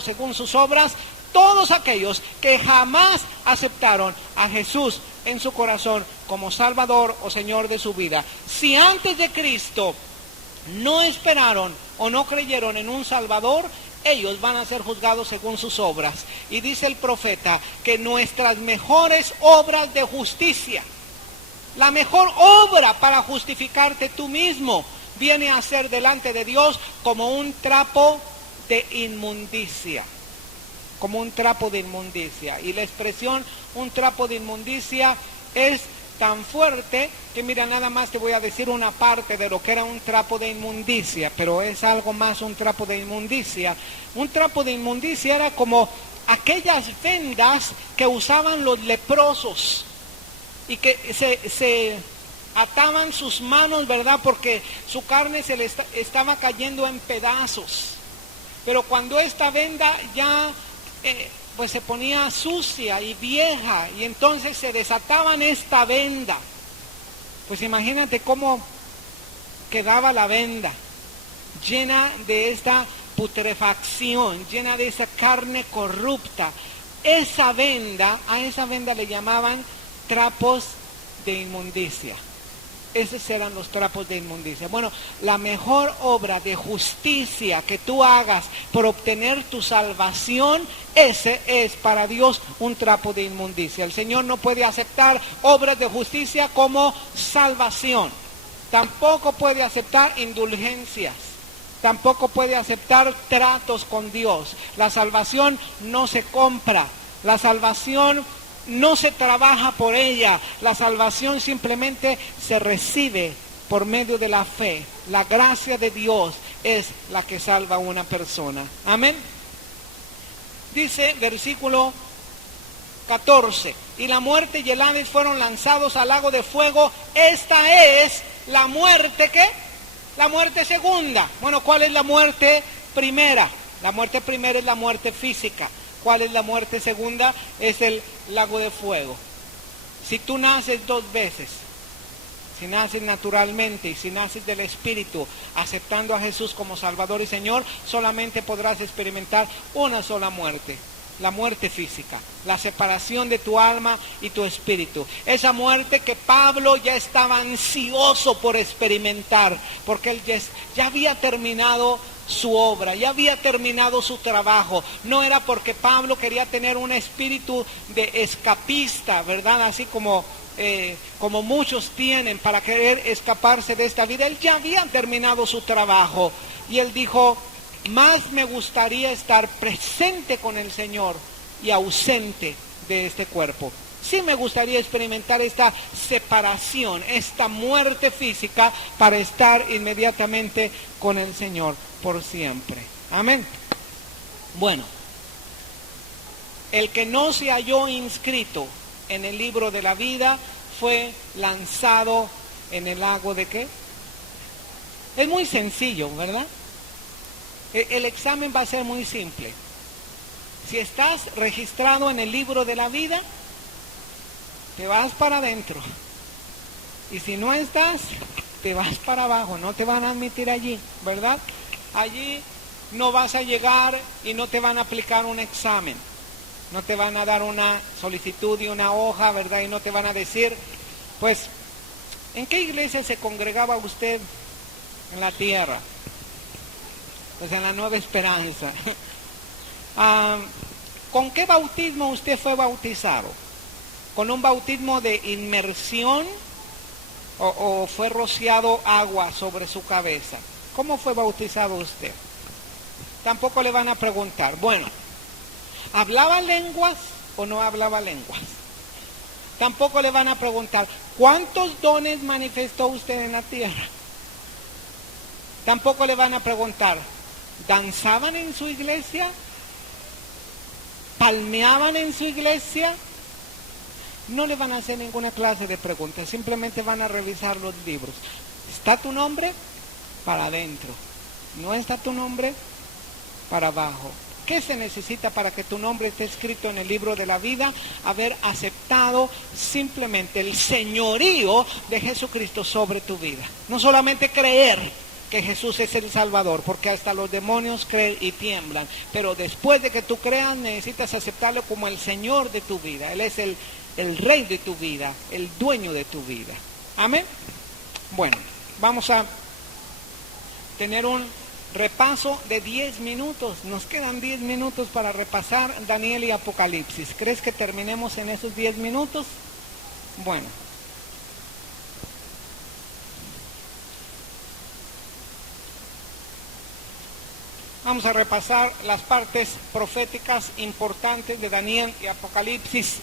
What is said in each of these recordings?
según sus obras todos aquellos que jamás aceptaron a Jesús en su corazón como Salvador o Señor de su vida. Si antes de Cristo no esperaron o no creyeron en un Salvador, ellos van a ser juzgados según sus obras. Y dice el profeta que nuestras mejores obras de justicia, la mejor obra para justificarte tú mismo, viene a ser delante de Dios como un trapo de inmundicia. Como un trapo de inmundicia. Y la expresión un trapo de inmundicia es tan fuerte que mira, nada más te voy a decir una parte de lo que era un trapo de inmundicia, pero es algo más un trapo de inmundicia. Un trapo de inmundicia era como aquellas vendas que usaban los leprosos y que se ataban sus manos, ¿verdad? Porque su carne se le estaba cayendo en pedazos. Pero cuando esta venda ya pues se ponía sucia y vieja, y entonces se desataban esta venda, pues imagínate cómo quedaba la venda, llena de esta putrefacción, llena de esa carne corrupta. Esa venda, a esa venda le llamaban trapos de inmundicia. Esos eran los trapos de inmundicia. Bueno, la mejor obra de justicia que tú hagas por obtener tu salvación, ese es para Dios un trapo de inmundicia. El Señor no puede aceptar obras de justicia como salvación. Tampoco puede aceptar indulgencias. Tampoco puede aceptar tratos con Dios. La salvación no se compra. La salvación no se trabaja por ella. La salvación simplemente se recibe por medio de la fe. La gracia de Dios es la que salva a una persona. Amén. Dice versículo 14: y la muerte y el Hades fueron lanzados al lago de fuego. Esta es la muerte, ¿qué? La muerte segunda. Bueno, ¿cuál es la muerte primera? La muerte primera es la muerte física. ¿Cuál es la muerte segunda? Es el lago de fuego. Si tú naces dos veces, si naces naturalmente y si naces del Espíritu, aceptando a Jesús como Salvador y Señor, solamente podrás experimentar una sola muerte. La muerte física, la separación de tu alma y tu espíritu. Esa muerte que Pablo ya estaba ansioso por experimentar, porque él ya había terminado su obra, ya había terminado su trabajo. No era porque Pablo quería tener un espíritu de escapista, ¿verdad? Así como muchos tienen para querer escaparse de esta vida. Él ya había terminado su trabajo y él dijo: más me gustaría estar presente con el Señor y ausente de este cuerpo. Sí me gustaría experimentar esta separación, esta muerte física, para estar inmediatamente con el Señor por siempre. Amén. Bueno, el que no se halló inscrito en el libro de la vida fue lanzado en el lago de ¿qué? Es muy sencillo, ¿verdad? El examen va a ser muy simple. Si estás registrado en el libro de la vida, te vas para adentro. Y si no estás, te vas para abajo. No te van a admitir allí, ¿verdad? Allí no vas a llegar y no te van a aplicar un examen. No te van a dar una solicitud y una hoja, ¿verdad? Y no te van a decir, pues, ¿en qué iglesia se congregaba usted en la tierra? Pues en la Nueva Esperanza. ¿Con qué bautismo usted fue bautizado? ¿Con un bautismo de inmersión o fue rociado agua sobre su cabeza? ¿Cómo fue bautizado usted? Tampoco le van a preguntar, bueno, ¿hablaba lenguas o no hablaba lenguas? Tampoco le van a preguntar, ¿cuántos dones manifestó usted en la tierra? Tampoco le van a preguntar, ¿danzaban en su iglesia? ¿Palmeaban en su iglesia? No le van a hacer ninguna clase de preguntas, simplemente van a revisar los libros. ¿Está tu nombre? Para adentro. ¿No está tu nombre? Para abajo. ¿Qué se necesita para que tu nombre esté escrito en el libro de la vida? Haber aceptado simplemente el señorío de Jesucristo sobre tu vida. No solamente creer, que Jesús es el Salvador, porque hasta los demonios creen y tiemblan. Pero después de que tú creas, necesitas aceptarlo como el Señor de tu vida. Él es el Rey de tu vida, el dueño de tu vida. Amén. Bueno, vamos a tener un repaso de 10 minutos. Nos quedan 10 minutos para repasar Daniel y Apocalipsis. ¿Crees que terminemos en esos 10 minutos? Bueno. Vamos a repasar las partes proféticas importantes de Daniel y Apocalipsis.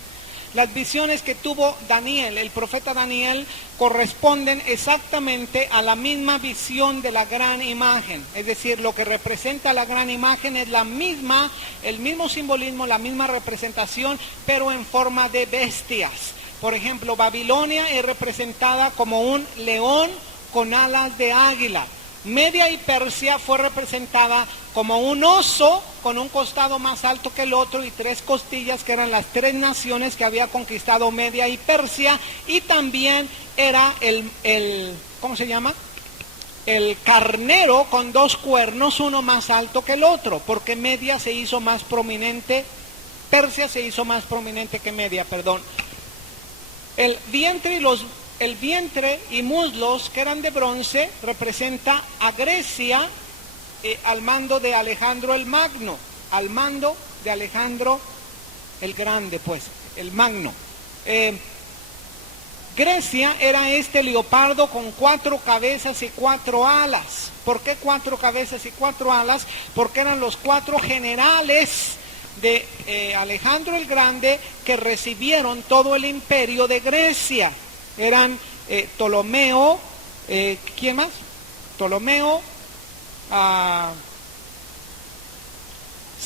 Las visiones que tuvo Daniel, el profeta Daniel, corresponden exactamente a la misma visión de la gran imagen. Es decir, lo que representa la gran imagen es el mismo simbolismo, la misma representación, pero en forma de bestias. Por ejemplo, Babilonia es representada como un león con alas de águila. Media y Persia fue representada como un oso con un costado más alto que el otro y 3 costillas, que eran las 3 naciones que había conquistado Media y Persia, y también era ¿cómo se llama? El carnero con 2 cuernos, uno más alto que el otro, porque Media se hizo más prominente, Persia se hizo más prominente que Media, perdón. El vientre y muslos, que eran de bronce, representa a Grecia al mando de Alejandro el Magno, al mando de Alejandro el Grande, pues, el Magno. Grecia era este leopardo con 4 cabezas y 4 alas. ¿Por qué 4 cabezas y 4 alas? Porque eran los 4 generales de Alejandro el Grande que recibieron todo el imperio de Grecia. Eran Ptolomeo, ¿quién más? Ptolomeo,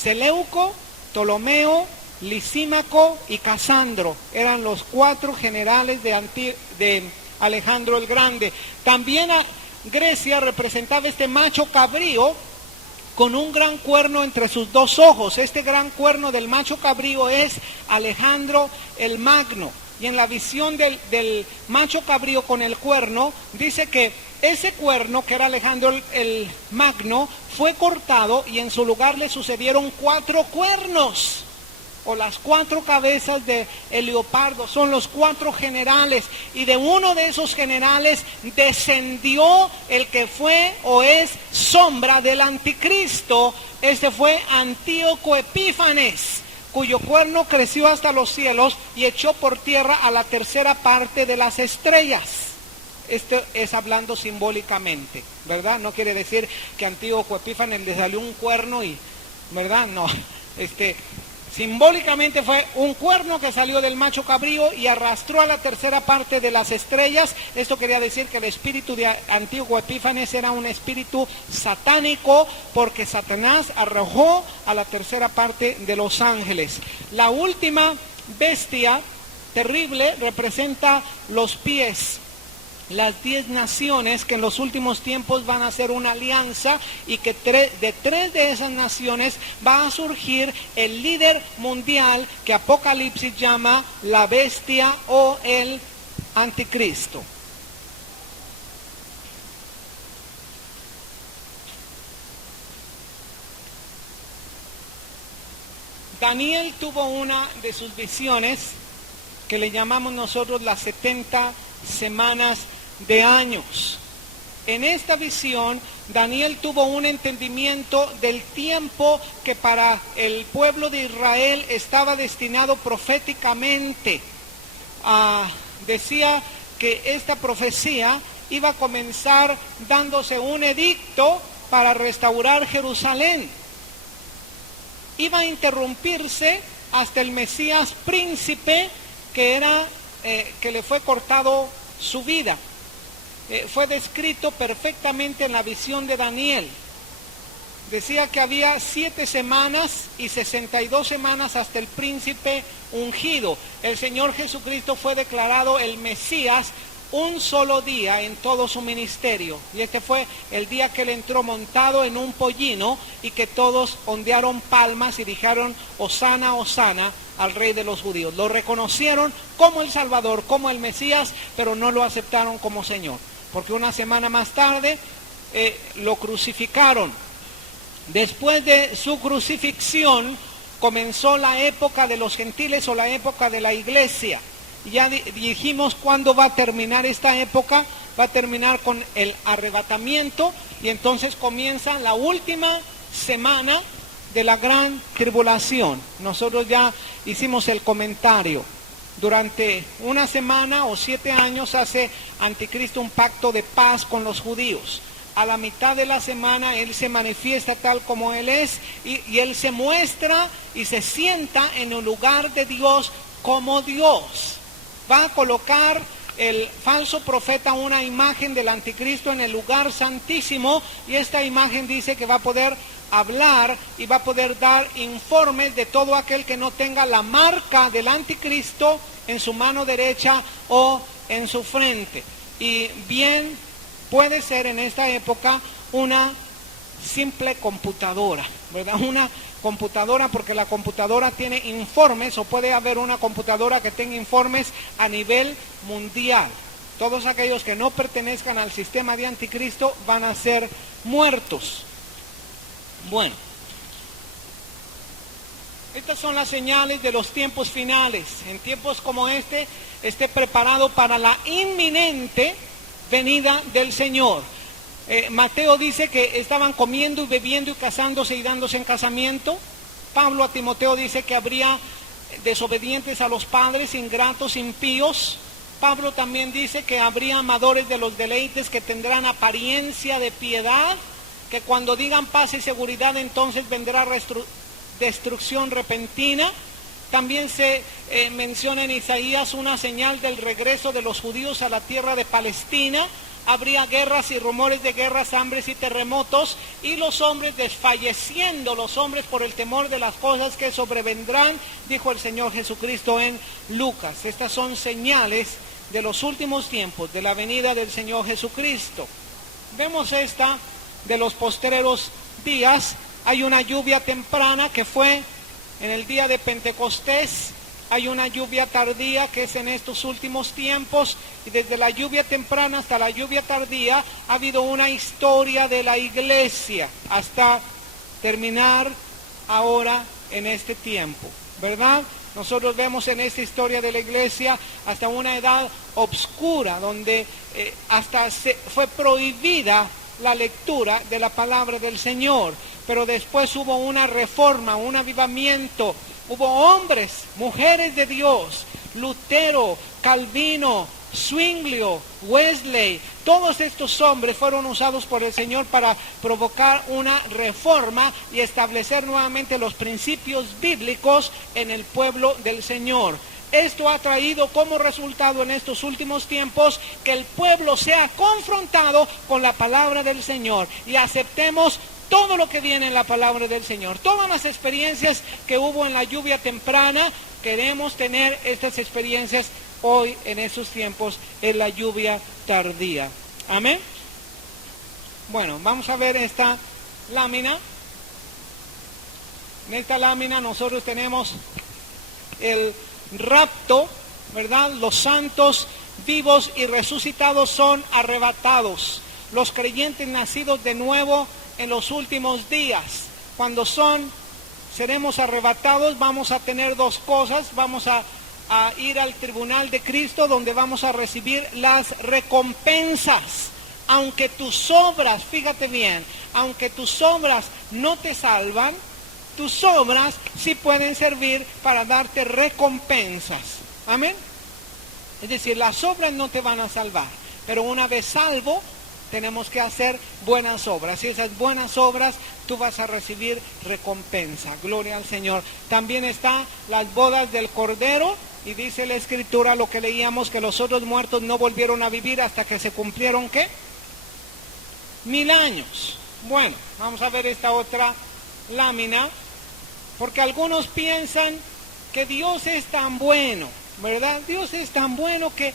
Seleuco, Ptolomeo, Lisímaco y Casandro. Eran los 4 generales de Alejandro el Grande. También Grecia representaba este macho cabrío con un gran cuerno entre sus 2 ojos. Este gran cuerno del macho cabrío es Alejandro el Magno. Y en la visión del macho cabrío con el cuerno, dice que ese cuerno, que era Alejandro el Magno, fue cortado y en su lugar le sucedieron 4 cuernos, o las 4 cabezas del leopardo. Son los 4 generales, y de uno de esos generales descendió el que fue o es sombra del anticristo. Este fue Antíoco Epífanes, cuyo cuerno creció hasta los cielos y echó por tierra a la 3ª parte de las estrellas. Esto es hablando simbólicamente, ¿verdad? No quiere decir que a Antíoco Epífanes le salió un cuerno y, ¿verdad? No, simbólicamente fue un cuerno que salió del macho cabrío y arrastró a la 3ª parte de las estrellas. Esto quería decir que el espíritu de Antíoco Epífanes era un espíritu satánico, porque Satanás arrojó a la 3ª parte de los ángeles. La última bestia terrible representa los pies, las 10 naciones que en los últimos tiempos van a hacer una alianza, y que de 3 de esas naciones va a surgir el líder mundial que Apocalipsis llama la bestia o el anticristo. Daniel tuvo una de sus visiones que le llamamos nosotros las 70 semanas de años. En esta visión, Daniel tuvo un entendimiento del tiempo que para el pueblo de Israel estaba destinado proféticamente. Decía que esta profecía iba a comenzar dándose un edicto para restaurar Jerusalén. Iba a interrumpirse hasta el Mesías príncipe, que le fue cortado su vida. Fue descrito perfectamente en la visión de Daniel. Decía que había 7 semanas y 62 semanas hasta el príncipe ungido. El Señor Jesucristo fue declarado el Mesías un solo día en todo su ministerio, y este fue el día que él entró montado en un pollino, y que todos ondearon palmas y dijeron: Hosana, Hosana al Rey de los judíos. Lo reconocieron como el Salvador, como el Mesías, pero no lo aceptaron como Señor, porque una semana más tarde lo crucificaron. Después de su crucifixión comenzó la época de los gentiles o la época de la iglesia. Ya dijimos cuándo va a terminar esta época. Va a terminar con el arrebatamiento y entonces comienza la última semana de la gran tribulación. Nosotros ya hicimos el comentario. Durante una semana o 7 años hace Anticristo un pacto de paz con los judíos. A la mitad de la semana Él se manifiesta tal como Él es y Él se muestra y se sienta en el lugar de Dios como Dios. Va a colocar el falso profeta una imagen del Anticristo en el lugar santísimo y esta imagen dice que va a poder hablar y va a poder dar informes de todo aquel que no tenga la marca del Anticristo en su mano derecha o en su frente. Y bien puede ser en esta época una simple computadora, ¿verdad? Una computadora, porque la computadora tiene informes, o puede haber una computadora que tenga informes a nivel mundial. Todos aquellos que no pertenezcan al sistema de Anticristo van a ser muertos. Bueno, estas son las señales de los tiempos finales. En tiempos como este, esté preparado para la inminente venida del Señor. Mateo dice que estaban comiendo y bebiendo y casándose y dándose en casamiento. Pablo a Timoteo dice que habría desobedientes a los padres, ingratos, impíos. Pablo también dice que habría amadores de los deleites que tendrán apariencia de piedad, que cuando digan paz y seguridad entonces vendrá destrucción repentina. También se menciona en Isaías una señal del regreso de los judíos a la tierra de Palestina. Habría guerras y rumores de guerras, hambres y terremotos, y los hombres desfalleciendo, los hombres por el temor de las cosas que sobrevendrán, dijo el Señor Jesucristo en Lucas. Estas son señales de los últimos tiempos, de la venida del Señor Jesucristo. Vemos esta de los postreros días. Hay una lluvia temprana que fue en el día de Pentecostés. Hay una lluvia tardía que es en estos últimos tiempos, y desde la lluvia temprana hasta la lluvia tardía ha habido una historia de la iglesia hasta terminar ahora en este tiempo, ¿verdad? Nosotros vemos en esta historia de la iglesia hasta una edad obscura donde hasta fue prohibida la lectura de la palabra del Señor, pero después hubo una reforma, un avivamiento. Hubo hombres, mujeres de Dios, Lutero, Calvino, Zwinglio, Wesley, todos estos hombres fueron usados por el Señor para provocar una reforma y establecer nuevamente los principios bíblicos en el pueblo del Señor. Esto ha traído como resultado en estos últimos tiempos que el pueblo sea confrontado con la palabra del Señor y aceptemos todo lo que viene en la palabra del Señor. Todas las experiencias que hubo en la lluvia temprana, queremos tener estas experiencias hoy en esos tiempos en la lluvia tardía. Amén. Bueno, vamos a ver esta lámina. En esta lámina nosotros tenemos el rapto, ¿verdad? Los santos vivos y resucitados son arrebatados. Los creyentes nacidos de nuevo en los últimos días, cuando seremos arrebatados, vamos a tener dos cosas. Vamos a ir al tribunal de Cristo, donde vamos a recibir las recompensas. Aunque tus obras, fíjate bien, aunque tus obras no te salvan, tus obras sí pueden servir para darte recompensas. Amén. Es decir, las obras no te van a salvar, pero una vez salvo, tenemos que hacer buenas obras, y esas buenas obras tú vas a recibir recompensa. Gloria al Señor. También están las bodas del Cordero, y dice la Escritura, lo que leíamos, que los otros muertos no volvieron a vivir hasta que se cumplieron, ¿qué? 1000 años. Bueno, vamos a ver esta otra lámina, porque algunos piensan que Dios es tan bueno, ¿verdad? Dios es tan bueno que,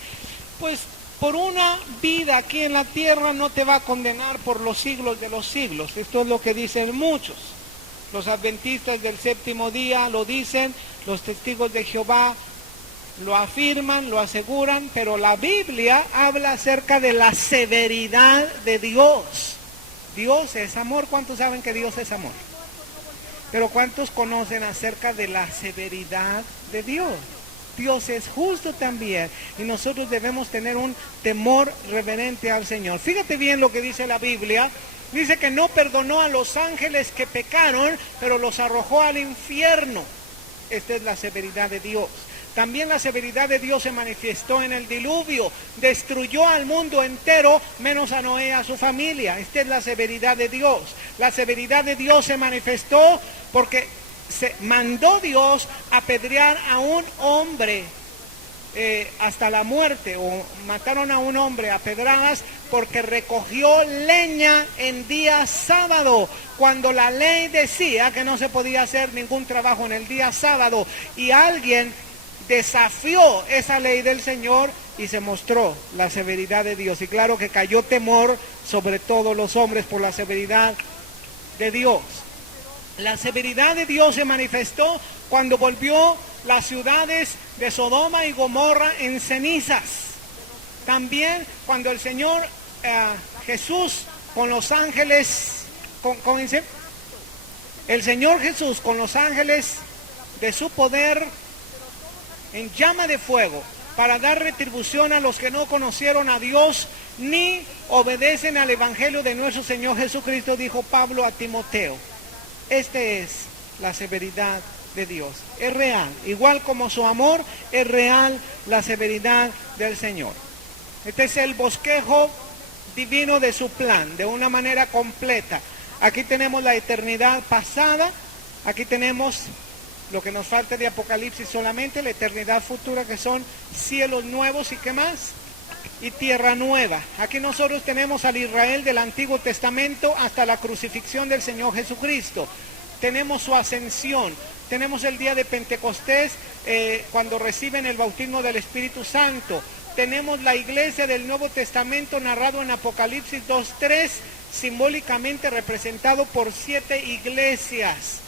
pues, por una vida aquí en la tierra no te va a condenar por los siglos de los siglos. Esto es lo que dicen muchos. Los adventistas del séptimo día lo dicen, los testigos de Jehová lo afirman, lo aseguran, pero la Biblia habla acerca de la severidad de Dios. Dios es amor. ¿Cuántos saben que Dios es amor? Pero ¿cuántos conocen acerca de la severidad de Dios? Dios es justo también y nosotros debemos tener un temor reverente al Señor. Fíjate bien lo que dice la Biblia. Dice que no perdonó a los ángeles que pecaron, pero los arrojó al infierno. Esta es la severidad de Dios. También la severidad de Dios se manifestó en el diluvio. Destruyó al mundo entero, menos a Noé y a su familia. Esta es la severidad de Dios. La severidad de Dios se manifestó porque se mandó Dios a apedrear a un hombre hasta la muerte, o mataron a un hombre a pedradas porque recogió leña en día sábado, cuando la ley decía que no se podía hacer ningún trabajo en el día sábado, y alguien desafió esa ley del Señor y se mostró la severidad de Dios. Y claro que cayó temor sobre todos los hombres por la severidad de Dios. La severidad de Dios se manifestó cuando volvió las ciudades de Sodoma y Gomorra en cenizas. También cuando el Señor Jesús con los ángeles, el Señor Jesús con los ángeles de su poder en llama de fuego para dar retribución a los que no conocieron a Dios ni obedecen al Evangelio de nuestro Señor Jesucristo, dijo Pablo a Timoteo. Esta es la severidad de Dios. Es real. Igual como su amor, es real la severidad del Señor. Este es el bosquejo divino de su plan, de una manera completa. Aquí tenemos la eternidad pasada, aquí tenemos lo que nos falta de Apocalipsis solamente, la eternidad futura, que son cielos nuevos y ¿qué más? Y tierra nueva. Aquí nosotros tenemos al Israel del Antiguo Testamento hasta la crucifixión del Señor Jesucristo. Tenemos su ascensión, tenemos el día de Pentecostés, cuando reciben el bautismo del Espíritu Santo. Tenemos la iglesia del Nuevo Testamento narrado en Apocalipsis 2:3, simbólicamente representado por 7 iglesias.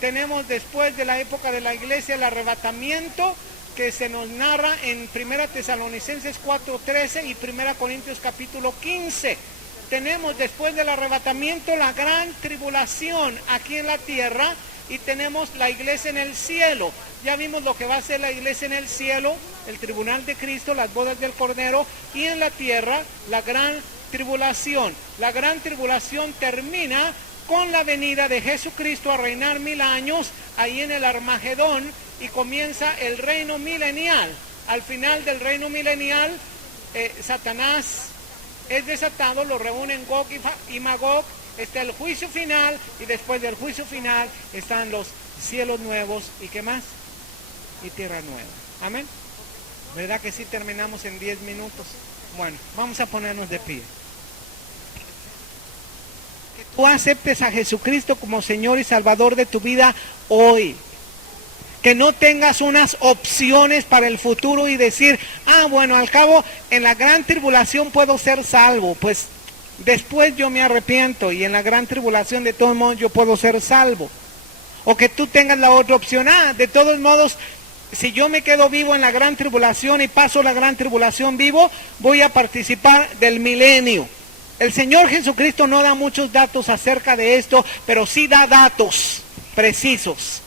Tenemos después de la época de la iglesia el arrebatamiento, que se nos narra en 1 Tesalonicenses 4:13 y 1 Corintios capítulo 15. Tenemos después del arrebatamiento la gran tribulación aquí en la tierra y tenemos la iglesia en el cielo. Ya vimos lo que va a ser la iglesia en el cielo, el tribunal de Cristo, las bodas del Cordero, y en la tierra la gran tribulación. La gran tribulación termina con la venida de Jesucristo a reinar 1000 años ahí en el Armagedón, y comienza el reino milenial. Al final del reino milenial, Satanás es desatado, lo reúnen Gog y Magog, está el juicio final, y después del juicio final están los cielos nuevos, ¿y qué más? Y tierra nueva. Amén. ¿Verdad que sí terminamos en 10 minutos? Bueno, vamos a ponernos de pie. Que tú aceptes a Jesucristo como Señor y Salvador de tu vida hoy. Que no tengas unas opciones para el futuro y decir, bueno, al cabo en la gran tribulación puedo ser salvo, pues después yo me arrepiento y en la gran tribulación de todos modos yo puedo ser salvo. O que tú tengas la otra opción, de todos modos, si yo me quedo vivo en la gran tribulación y paso la gran tribulación vivo, voy a participar del milenio. El Señor Jesucristo no da muchos datos acerca de esto, pero sí da datos precisos.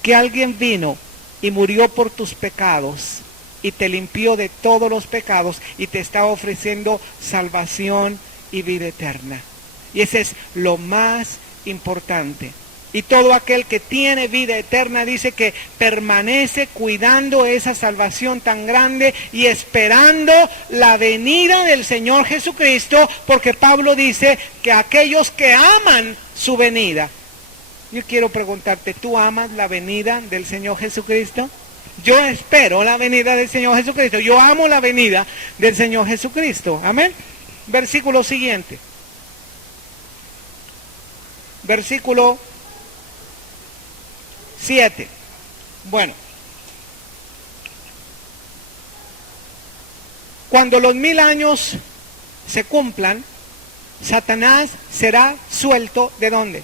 Que alguien vino y murió por tus pecados y te limpió de todos los pecados y te está ofreciendo salvación y vida eterna. Y ese es lo más importante. Y todo aquel que tiene vida eterna dice que permanece cuidando esa salvación tan grande y esperando la venida del Señor Jesucristo, porque Pablo dice que aquellos que aman su venida. Yo quiero preguntarte, ¿tú amas la venida del Señor Jesucristo? Yo espero la venida del Señor Jesucristo. Yo amo la venida del Señor Jesucristo. Amén. Versículo siguiente. Versículo 7. Bueno. Cuando los 1000 años se cumplan, Satanás será suelto ¿de dónde?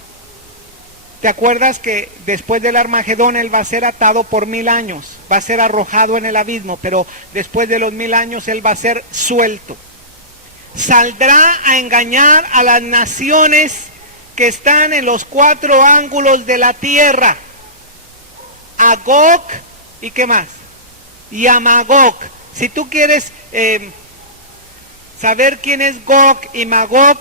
¿Te acuerdas que después del Armagedón él va a ser atado por 1000 años? Va a ser arrojado en el abismo, pero después de los 1000 años él va a ser suelto. saldrá a engañar a las naciones que están en los 4 ángulos de la tierra. A Gog y ¿qué más? Y a Magog. Si tú quieres saber quién es Gog y Magog,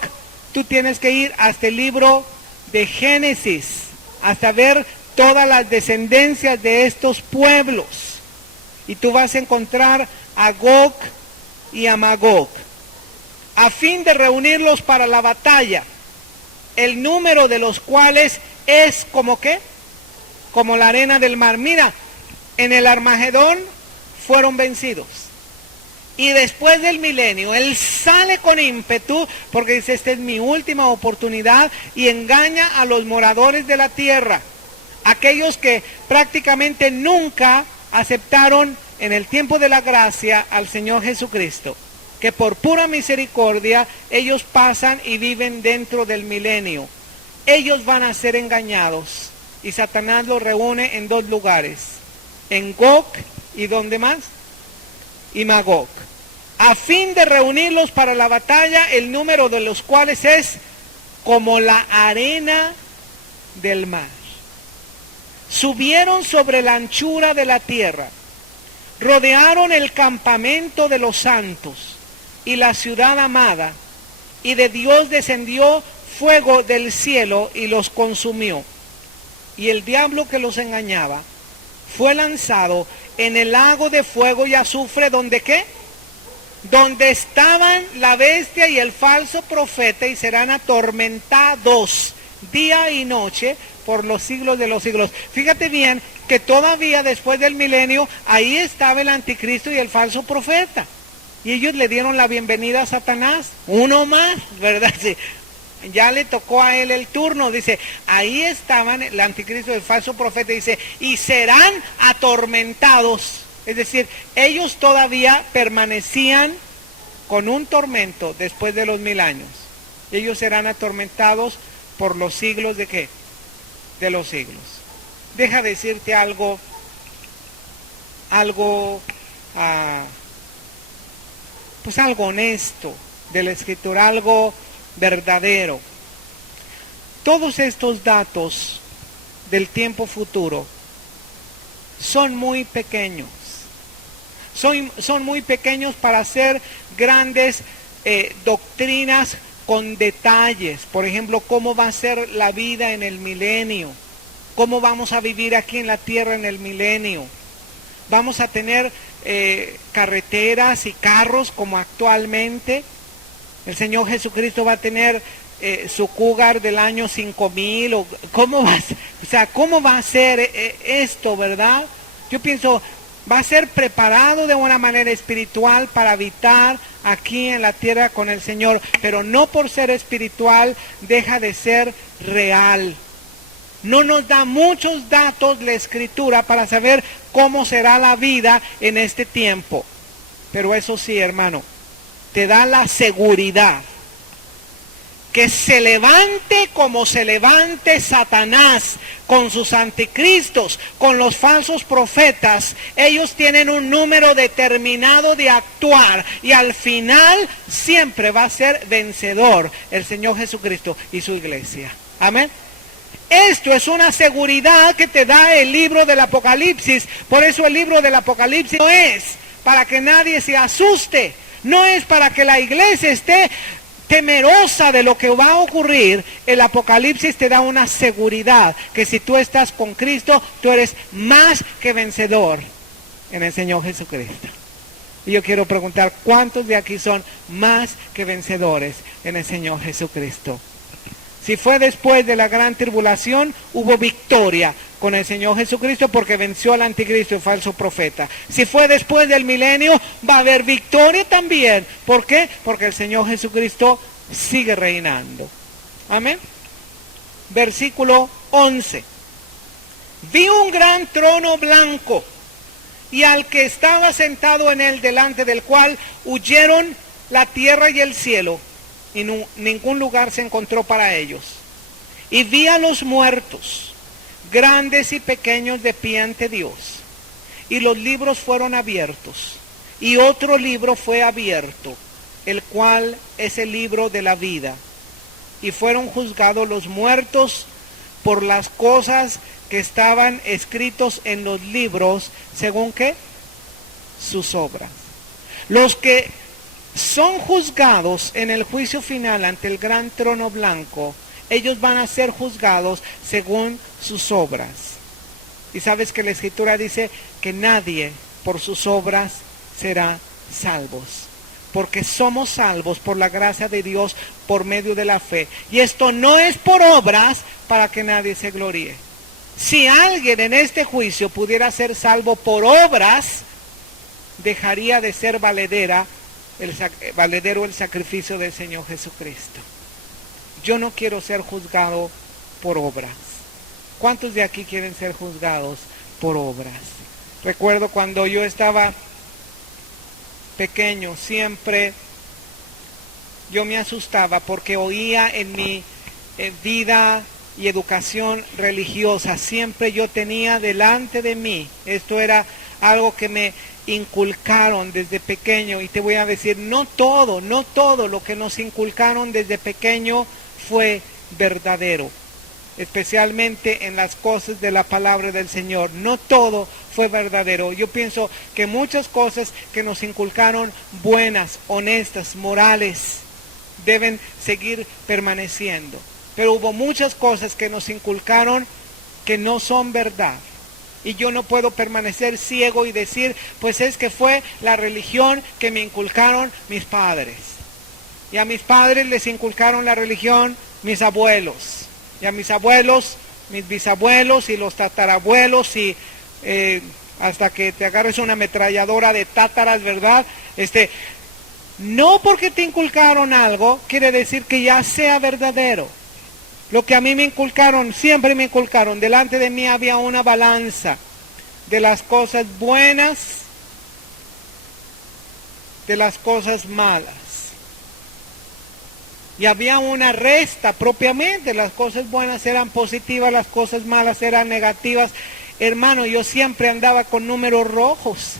tú tienes que ir hasta el libro de Génesis, hasta ver todas las descendencias de estos pueblos. Y tú vas a encontrar a Gog y a Magog, a fin de reunirlos para la batalla, el número de los cuales es como ¿qué? Como la arena del mar. Mira, en el Armagedón fueron vencidos. Y después del milenio, Él sale con ímpetu, porque dice, esta es mi última oportunidad, y engaña a los moradores de la tierra, aquellos que prácticamente nunca aceptaron en el tiempo de la gracia al Señor Jesucristo, que por pura misericordia ellos pasan y viven dentro del milenio. Ellos van a ser engañados, y Satanás los reúne en 2 lugares, en Gog y ¿dónde más? Y Magog, a fin de reunirlos para la batalla, el número de los cuales es como la arena del mar. Subieron sobre la anchura de la tierra, rodearon el campamento de los santos y la ciudad amada, y de Dios descendió fuego del cielo y los consumió. Y el diablo que los engañaba fue lanzado en el lago de fuego y azufre, ¿donde qué? Donde estaban la bestia y el falso profeta, y serán atormentados día y noche por los siglos de los siglos. Fíjate bien que todavía después del milenio, ahí estaba el anticristo y el falso profeta. Y ellos le dieron la bienvenida a Satanás, uno más, ¿verdad? Sí. Ya le tocó a él el turno, dice, ahí estaban el anticristo y el falso profeta, dice, y serán atormentados. Es decir, ellos todavía permanecían con un tormento después de los 1000 años. Ellos serán atormentados por los siglos de ¿qué? De los siglos. Deja decirte algo pues algo honesto de la Escritura, algo verdadero. Todos estos datos del tiempo futuro son muy pequeños. Son muy pequeños para hacer grandes doctrinas con detalles. Por ejemplo, cómo va a ser la vida en el milenio. Cómo vamos a vivir aquí en la tierra en el milenio. Vamos a tener carreteras y carros como actualmente. El Señor Jesucristo va a tener su Cougar del año 5000. ¿Cómo va a ser esto, verdad? Yo pienso, va a ser preparado de una manera espiritual para habitar aquí en la tierra con el Señor, pero no por ser espiritual deja de ser real. No nos da muchos datos la Escritura para saber cómo será la vida en este tiempo. Pero eso sí, hermano, te da la seguridad que se levante como se levante Satanás con sus anticristos, con los falsos profetas. Ellos tienen un número determinado de actuar y al final siempre va a ser vencedor el Señor Jesucristo y su iglesia. Amén. Esto es una seguridad que te da el libro del Apocalipsis. Por eso el libro del Apocalipsis no es para que nadie se asuste, no es para que la iglesia esté temerosa de lo que va a ocurrir. El Apocalipsis te da una seguridad que si tú estás con Cristo, tú eres más que vencedor en el Señor Jesucristo. Y yo quiero preguntar, ¿cuántos de aquí son más que vencedores en el Señor Jesucristo? Si fue después de la gran tribulación, hubo victoria con el Señor Jesucristo porque venció al anticristo y falso profeta. Si fue después del milenio, va a haber victoria también. ¿Por qué? Porque el Señor Jesucristo sigue reinando. Amén. Versículo 11. Vi un gran trono blanco y al que estaba sentado en él, delante del cual huyeron la tierra y el cielo, y ningún lugar se encontró para ellos. Y vi a los muertos, grandes y pequeños, de pie ante Dios. Y los libros fueron abiertos. Y otro libro fue abierto, el cual es el libro de la vida. Y fueron juzgados los muertos por las cosas que estaban escritos en los libros, según ¿qué? Sus obras. Los que son juzgados en el juicio final ante el gran trono blanco, ellos van a ser juzgados según sus obras. Y sabes que la Escritura dice que nadie por sus obras será salvos, porque somos salvos por la gracia de Dios por medio de la fe. Y esto no es por obras para que nadie se gloríe. Si alguien en este juicio pudiera ser salvo por obras, dejaría de ser valedero el sacrificio del Señor Jesucristo. Yo no quiero ser juzgado por obras. ¿Cuántos de aquí quieren ser juzgados por obras? Recuerdo cuando yo estaba pequeño, siempre yo me asustaba porque oía en mi vida y educación religiosa, siempre yo tenía delante de mí, esto era algo que me inculcaron desde pequeño, y te voy a decir, no todo lo que nos inculcaron desde pequeño fue verdadero, especialmente en las cosas de la palabra del Señor. No todo fue verdadero. Yo pienso que muchas cosas que nos inculcaron, buenas, honestas, morales, deben seguir permaneciendo. Pero hubo muchas cosas que nos inculcaron que no son verdad. Y yo no puedo permanecer ciego y decir, pues es que fue la religión que me inculcaron mis padres. Y a mis padres les inculcaron la religión mis abuelos. Y a mis abuelos, mis bisabuelos y los tatarabuelos, y hasta que te agarres una ametralladora de tátaras, ¿verdad? No porque te inculcaron algo, quiere decir que ya sea verdadero. Lo que a mí me inculcaron, siempre me inculcaron, delante de mí había una balanza de las cosas buenas, de las cosas malas. Y había una resta propiamente, las cosas buenas eran positivas, las cosas malas eran negativas. Hermano, yo siempre andaba con números rojos.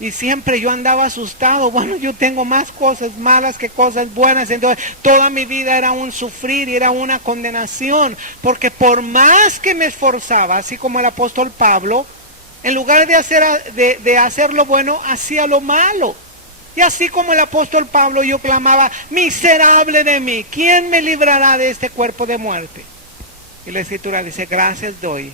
Y siempre yo andaba asustado. Bueno, yo tengo más cosas malas que cosas buenas. Entonces, toda mi vida era un sufrir y era una condenación. Porque por más que me esforzaba, así como el apóstol Pablo, en lugar de hacer lo bueno, hacía lo malo. Y así como el apóstol Pablo, yo clamaba, miserable de mí, ¿quién me librará de este cuerpo de muerte? Y la Escritura dice, gracias doy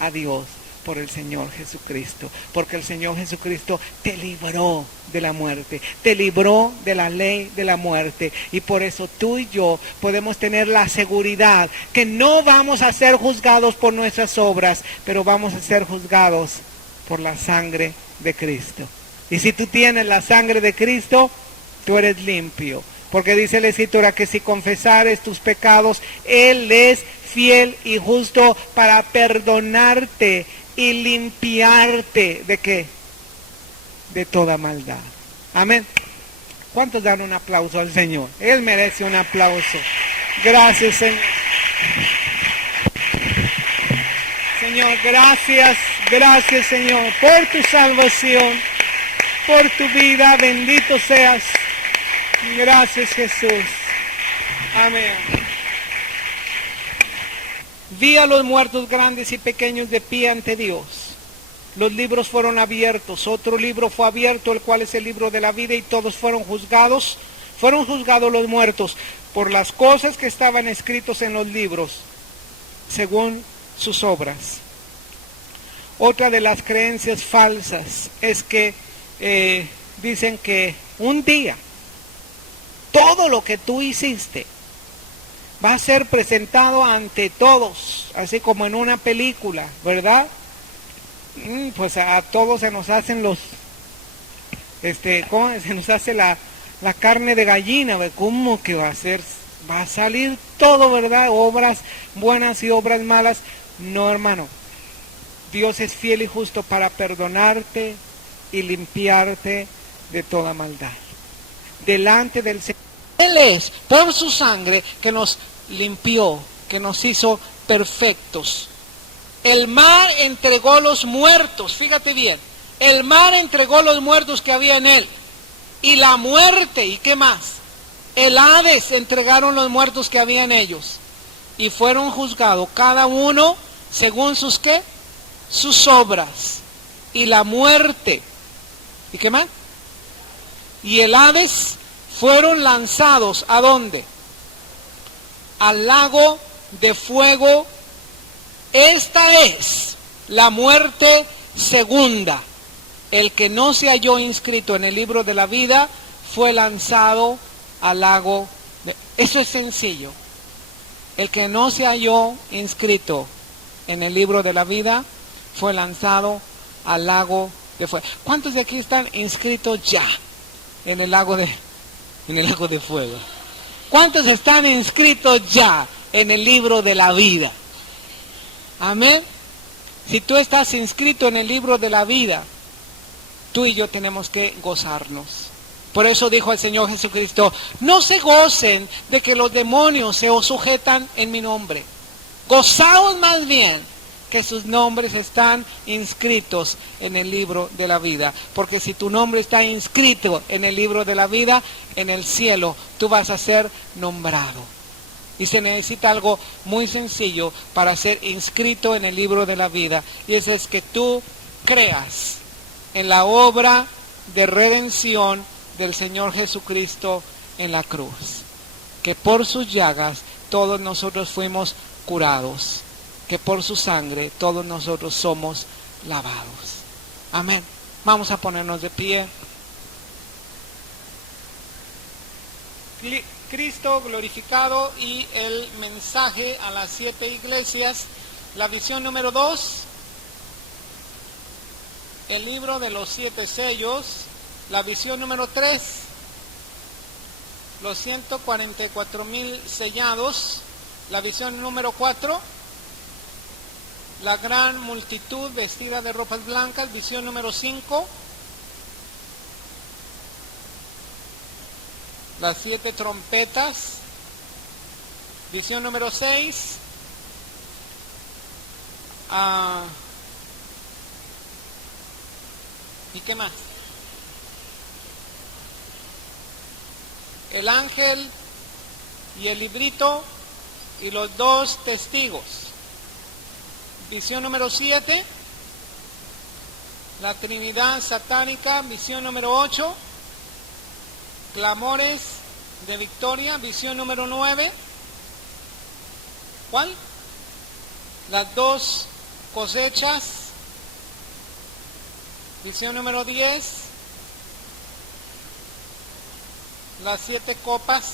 a Dios por el Señor Jesucristo, porque el Señor Jesucristo te libró de la muerte, te libró de la ley de la muerte, y por eso tú y yo podemos tener la seguridad que no vamos a ser juzgados por nuestras obras, pero vamos a ser juzgados por la sangre de Cristo. Y si tú tienes la sangre de Cristo, tú eres limpio, porque dice la Escritura que si confesares tus pecados, Él es fiel y justo para perdonarte y limpiarte, ¿de qué? De toda maldad. Amén. ¿Cuántos dan un aplauso al Señor? Él merece un aplauso. Gracias, Señor. Señor, gracias, Señor, por tu salvación, por tu vida. Bendito seas. Gracias, Jesús. Amén. Vi a los muertos grandes y pequeños de pie ante Dios. Los libros fueron abiertos. Otro libro fue abierto, el cual es el libro de la vida, y todos fueron juzgados. Fueron juzgados los muertos por las cosas que estaban escritos en los libros, según sus obras. Otra de las creencias falsas es que dicen que un día todo lo que tú hiciste va a ser presentado ante todos, así como en una película, ¿verdad? Pues a todos se nos hacen ¿cómo? Se nos hace la carne de gallina, ¿cómo que va a ser? Va a salir todo, ¿verdad? Obras buenas y obras malas. No, hermano. Dios es fiel y justo para perdonarte y limpiarte de toda maldad. Delante del Señor. Él es, por su sangre, que nos limpió, que nos hizo perfectos. El mar entregó los muertos, fíjate bien, el mar entregó los muertos que había en él. y la muerte, ¿y qué más? El Hades entregaron los muertos que había en ellos, y fueron juzgados cada uno según sus ¿qué? Sus obras. Y la muerte, ¿y qué más? Y el Hades fueron lanzados, ¿a dónde? Al lago de fuego. Esta es la muerte segunda. El que no se halló inscrito en el libro de la vida fue lanzado al lago de... Eso es sencillo. El que no se halló inscrito en el libro de la vida fue lanzado al lago de fuego. ¿Cuántos de aquí están inscritos ya en el lago de fuego? ¿Cuántos están inscritos ya en el libro de la vida? Amén. Si tú estás inscrito en el libro de la vida, tú y yo tenemos que gozarnos. Por eso dijo el Señor Jesucristo, no se gocen de que los demonios se os sujetan en mi nombre. Gozaos más bien que sus nombres están inscritos en el libro de la vida. Porque si tu nombre está inscrito en el libro de la vida, en el cielo tú vas a ser nombrado. Y se necesita algo muy sencillo para ser inscrito en el libro de la vida. Y eso es que tú creas en la obra de redención del Señor Jesucristo en la cruz. Que por sus llagas todos nosotros fuimos curados. Que por su sangre todos nosotros somos lavados. Amén. Vamos a ponernos de pie. Cristo glorificado y el mensaje a las 7 iglesias. La visión número 2. El libro de los 7 sellos. La visión número 3. Los 144,000 sellados. La visión número 4. La gran multitud vestida de ropas blancas. Visión número 5. Las 7 trompetas. Visión número 6. ¿Y qué más? El ángel y el librito y los 2 testigos. Visión número 7. La Trinidad satánica. Visión número 8. Clamores de victoria. Visión número 9. ¿Cuál? Las 2 cosechas. Visión número 10. Las 7 copas.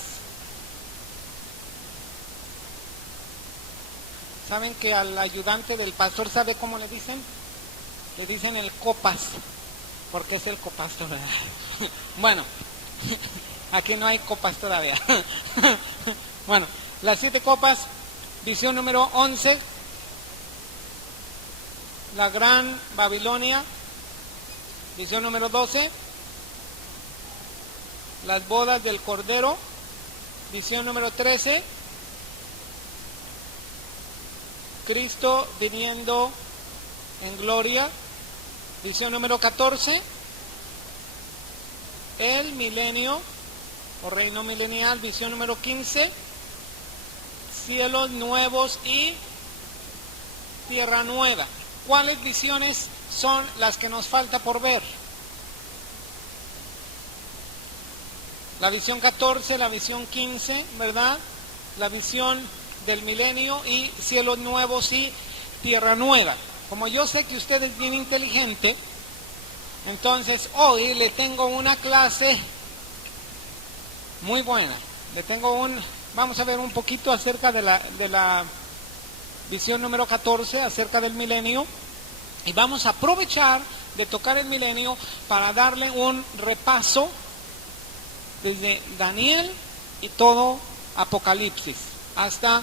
¿Saben que al ayudante del pastor, sabe cómo le dicen? Le dicen el copas, porque es el copastor. Bueno, aquí no hay copas todavía. Bueno, las 7 copas. Visión número 11. La gran Babilonia. Visión número 12. Las bodas del Cordero. Visión número 13. Cristo viniendo en gloria. Visión número 14. El milenio o reino milenial. Visión número 15. Cielos nuevos y tierra nueva. ¿Cuáles visiones son las que nos falta por ver? La visión 14, la visión 15, ¿verdad? La visión del milenio y cielos nuevos y tierra nueva. Como yo sé que usted es bien inteligente, entonces hoy le tengo una clase muy buena. Vamos a ver un poquito acerca de la visión número 14, acerca del milenio, y vamos a aprovechar de tocar el milenio para darle un repaso desde Daniel y todo Apocalipsis hasta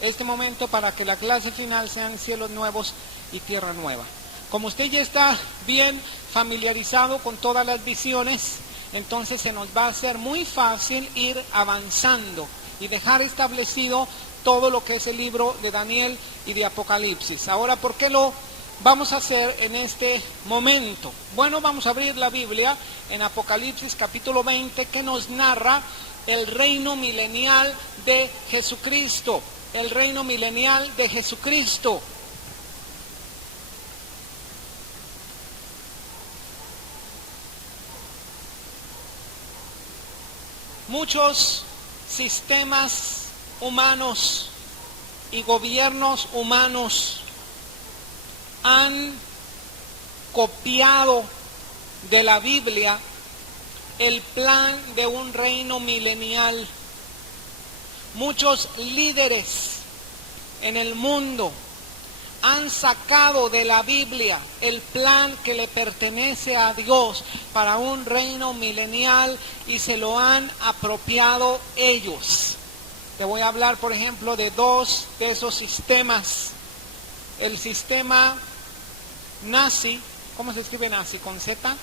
este momento, para que la clase final sean cielos nuevos y tierra nueva. Como usted ya está bien familiarizado con todas las visiones, entonces se nos va a hacer muy fácil ir avanzando y dejar establecido todo lo que es el libro de Daniel y de Apocalipsis. Ahora, ¿por qué lo vamos a hacer en este momento? Bueno, vamos a abrir la Biblia en Apocalipsis capítulo 20, que nos narra el reino milenial de Jesucristo. El reino milenial de Jesucristo. Muchos sistemas humanos y gobiernos humanos han copiado de la Biblia el plan de un reino milenial. Muchos líderes en el mundo han sacado de la Biblia el plan que le pertenece a Dios para un reino milenial y se lo han apropiado ellos. Te voy a hablar, por ejemplo, de dos de esos sistemas. El sistema nazi, ¿cómo se escribe nazi? ¿Con Z?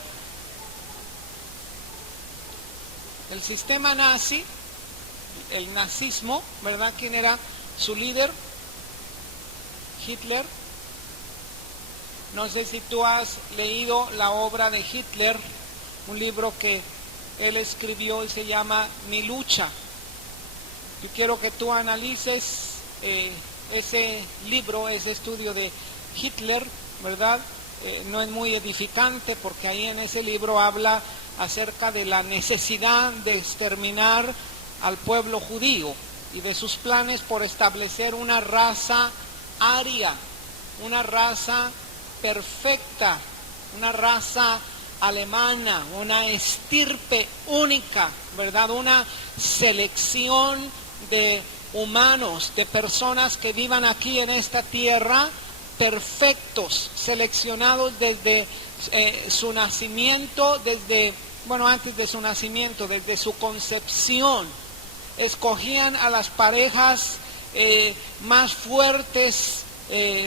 El sistema nazi, el nazismo, ¿verdad? ¿Quién era su líder? Hitler. No sé si tú has leído la obra de Hitler, un libro que él escribió y se llama Mi lucha. Yo quiero que tú analices ese libro, ese estudio de Hitler, ¿verdad? No es muy edificante porque ahí en ese libro habla acerca de la necesidad de exterminar al pueblo judío y de sus planes por establecer una raza aria, una raza perfecta, una raza alemana, una estirpe única, ¿verdad? Una selección de humanos, de personas que vivan aquí en esta tierra, perfectos, seleccionados desde su nacimiento, antes de su nacimiento, desde su concepción. Escogían a las parejas más fuertes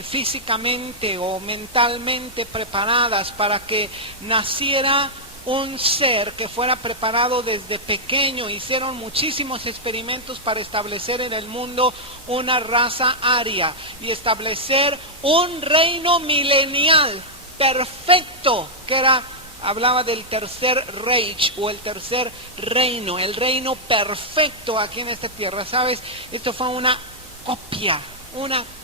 físicamente o mentalmente preparadas para que naciera un ser que fuera preparado desde pequeño. Hicieron muchísimos experimentos para establecer en el mundo una raza aria y establecer un reino milenial perfecto, que hablaba del tercer Reich o el tercer reino, el reino perfecto aquí en esta tierra. ¿Sabes? Esto fue una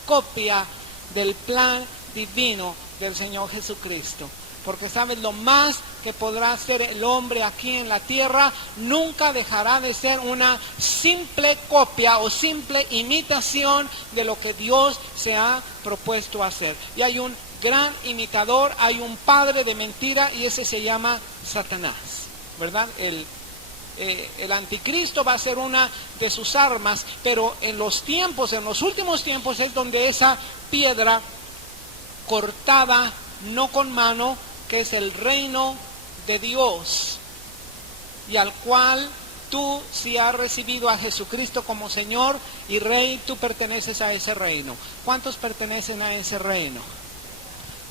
copia del plan divino del Señor Jesucristo. Porque sabes, lo más que podrá hacer el hombre aquí en la tierra nunca dejará de ser una simple copia o simple imitación de lo que Dios se ha propuesto hacer. Y hay un gran imitador, hay un padre de mentira y ese se llama Satanás, ¿verdad? El anticristo va a ser una de sus armas, pero en los últimos tiempos es donde esa piedra cortada, no con mano, que es el reino de Dios, y al cual tú, si has recibido a Jesucristo como Señor y Rey, tú perteneces a ese reino. ¿Cuántos pertenecen a ese reino?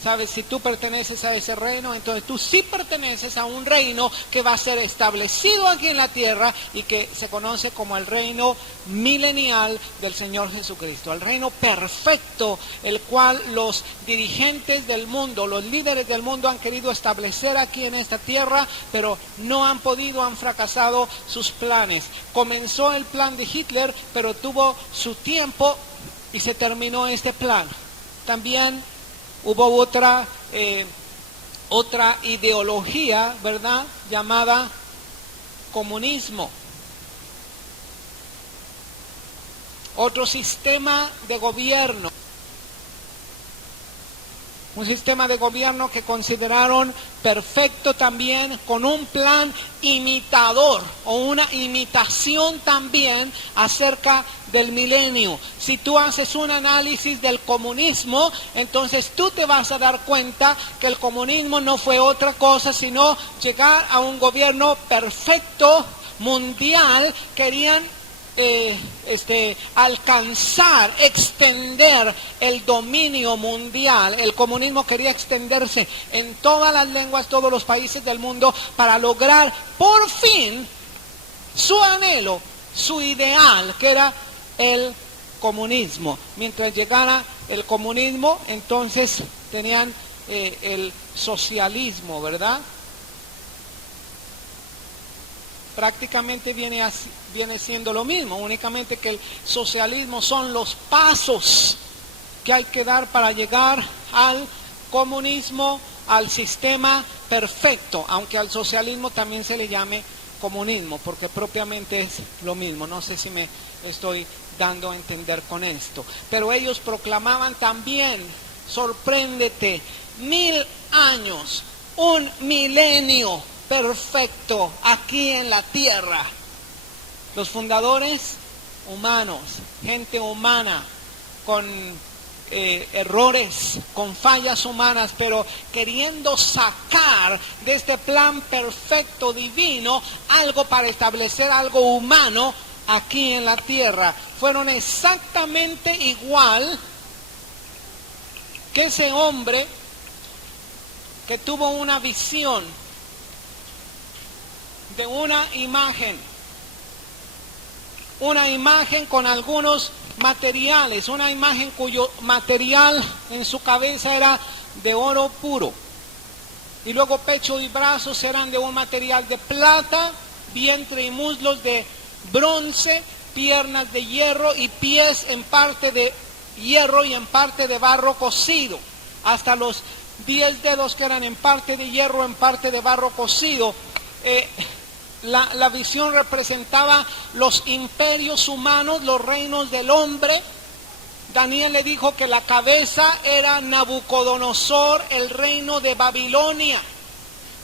¿Sabes? Si tú perteneces a ese reino, entonces tú sí perteneces a un reino que va a ser establecido aquí en la tierra y que se conoce como el reino milenial del Señor Jesucristo. El reino perfecto, el cual los dirigentes del mundo, los líderes del mundo han querido establecer aquí en esta tierra, pero no han podido, han fracasado sus planes. Comenzó el plan de Hitler, pero tuvo su tiempo y se terminó este plan. También hubo otra ideología, ¿verdad?, llamada comunismo. Otro sistema de gobierno. Un sistema de gobierno que consideraron perfecto también, con un plan imitador o una imitación también acerca del milenio. Si tú haces un análisis del comunismo, entonces tú te vas a dar cuenta que el comunismo no fue otra cosa sino llegar a un gobierno perfecto mundial. Querían alcanzar, extender el dominio mundial. El comunismo quería extenderse en todas las lenguas, todos los países del mundo, para lograr por fin su anhelo, su ideal, que era el comunismo. Mientras llegara el comunismo, entonces tenían el socialismo, ¿verdad? Prácticamente viene siendo lo mismo, únicamente que el socialismo son los pasos que hay que dar para llegar al comunismo, al sistema perfecto, aunque al socialismo también se le llame comunismo, porque propiamente es lo mismo. No sé si me estoy dando a entender con esto. Pero ellos proclamaban también, sorpréndete, 1000 años, un milenio perfecto aquí en la tierra. Los fundadores humanos, gente humana, con errores, con fallas humanas, pero queriendo sacar de este plan perfecto divino algo para establecer algo humano aquí en la tierra. Fueron exactamente igual que ese hombre que tuvo una visión de una imagen con algunos materiales, una imagen cuyo material en su cabeza era de oro puro, y luego pecho y brazos eran de un material de plata, vientre y muslos de bronce, piernas de hierro y pies en parte de hierro y en parte de barro cocido, hasta los 10 dedos que eran en parte de hierro, en parte de barro cocido. La visión representaba los imperios humanos, los reinos del hombre. Daniel le dijo que la cabeza era Nabucodonosor, el reino de Babilonia,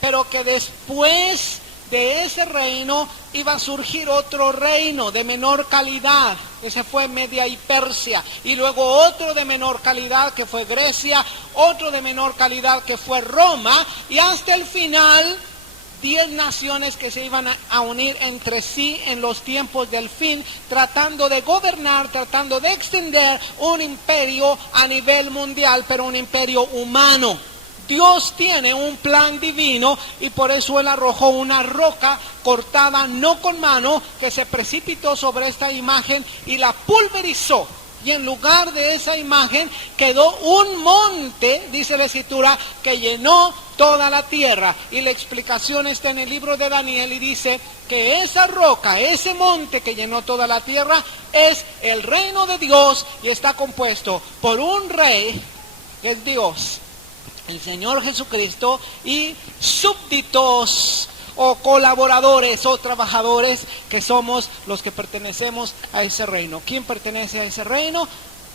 pero que después de ese reino iba a surgir otro reino de menor calidad. Ese fue Media y Persia, y luego otro de menor calidad que fue Grecia, otro de menor calidad que fue Roma, y hasta el final 10 naciones que se iban a unir entre sí en los tiempos del fin, tratando de gobernar, tratando de extender un imperio a nivel mundial, pero un imperio humano. Dios tiene un plan divino, y por eso Él arrojó una roca cortada no con mano, que se precipitó sobre esta imagen y la pulverizó. Y en lugar de esa imagen quedó un monte, dice la Escritura, que llenó toda la tierra. Y la explicación está en el libro de Daniel, y dice que esa roca, ese monte que llenó toda la tierra, es el reino de Dios, y está compuesto por un rey, que es Dios, el Señor Jesucristo, y súbditos o colaboradores o trabajadores, que somos los que pertenecemos a ese reino. ¿Quién pertenece a ese reino?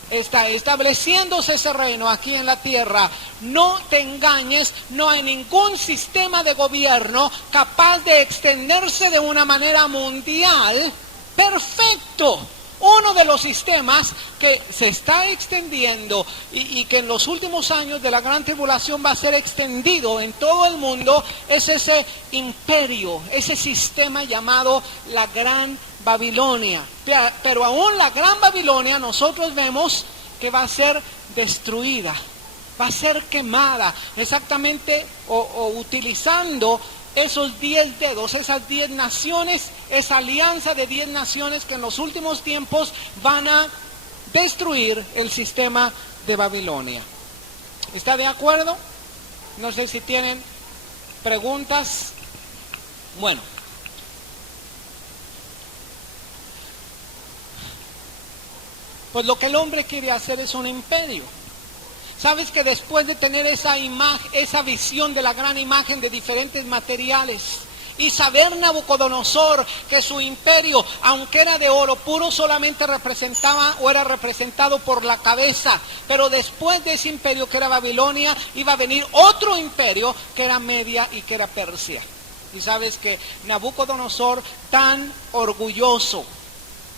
Está estableciéndose ese reino aquí en la tierra. No te engañes, no hay ningún sistema de gobierno capaz de extenderse de una manera mundial perfecto. Uno de los sistemas que se está extendiendo y que en los últimos años de la gran tribulación va a ser extendido en todo el mundo es ese imperio, ese sistema llamado la Gran Babilonia. Pero aún la Gran Babilonia nosotros vemos que va a ser destruida, va a ser quemada, exactamente o utilizando esos 10 dedos, esas 10 naciones, esa alianza de 10 naciones que en los últimos tiempos van a destruir el sistema de Babilonia. ¿Está de acuerdo? No sé si tienen preguntas. Bueno, pues lo que el hombre quiere hacer es un imperio. ¿Sabes que después de tener esa imagen, esa visión de la gran imagen de diferentes materiales, y saber Nabucodonosor que su imperio, aunque era de oro puro, solamente representaba o era representado por la cabeza, pero después de ese imperio que era Babilonia, iba a venir otro imperio que era Media y que era Persia? Y sabes que Nabucodonosor, tan orgulloso,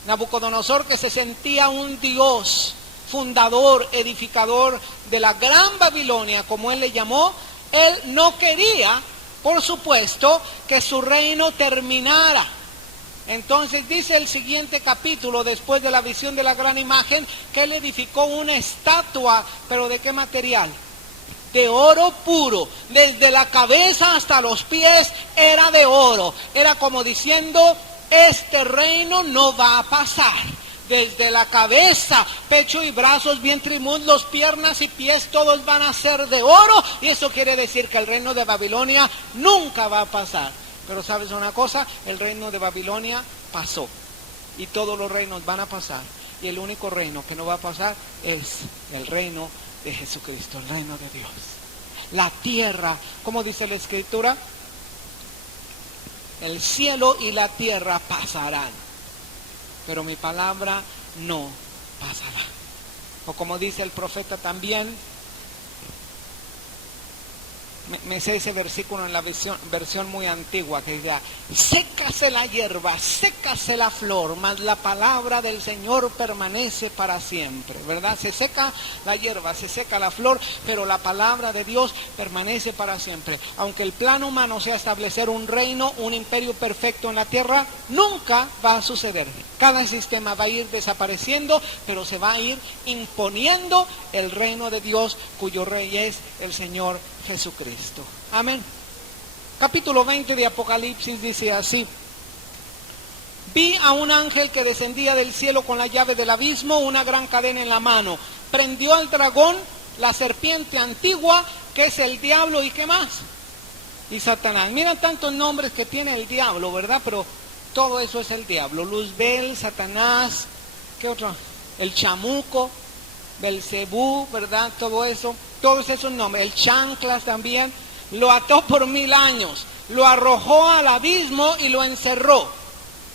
Nabucodonosor que se sentía un dios, fundador, edificador de la Gran Babilonia, como él le llamó, él no quería, por supuesto, que su reino terminara. Entonces dice el siguiente capítulo, después de la visión de la gran imagen, que él edificó una estatua, pero ¿de qué material? De oro puro, desde la cabeza hasta los pies era de oro. Era como diciendo, este reino no va a pasar. desde la cabeza, pecho y brazos, vientre y muslos, piernas y pies, todos van a ser de oro. Y eso quiere decir que el reino de Babilonia nunca va a pasar. Pero ¿sabes una cosa? El reino de Babilonia pasó. Y todos los reinos van a pasar. Y el único reino que no va a pasar es el reino de Jesucristo, el reino de Dios. La tierra, como dice la Escritura, el cielo y la tierra pasarán, pero mi palabra no pasará. O como dice el profeta también, me sé ese versículo en la versión muy antigua, que dice: sécase la hierba, sécase la flor, mas la palabra del Señor permanece para siempre, ¿verdad? Se seca la hierba, se seca la flor, pero la palabra de Dios permanece para siempre. Aunque el plan humano sea establecer un reino, un imperio perfecto en la tierra, nunca va a suceder. Cada sistema va a ir desapareciendo, pero se va a ir imponiendo el reino de Dios, cuyo rey es el Señor Jesucristo. Amén. Capítulo 20 de Apocalipsis dice así: vi a un ángel que descendía del cielo con la llave del abismo, una gran cadena en la mano. Prendió al dragón, la serpiente antigua, que es el diablo, ¿y qué más? Y Satanás. Mira tantos nombres que tiene el diablo, ¿verdad? Pero todo eso es el diablo. Luzbel, Satanás, ¿qué otro? El chamuco, Belcebú, ¿verdad? Todo eso, todos esos nombres. El chanclas también. Lo ató por 1000 años, lo arrojó al abismo y lo encerró.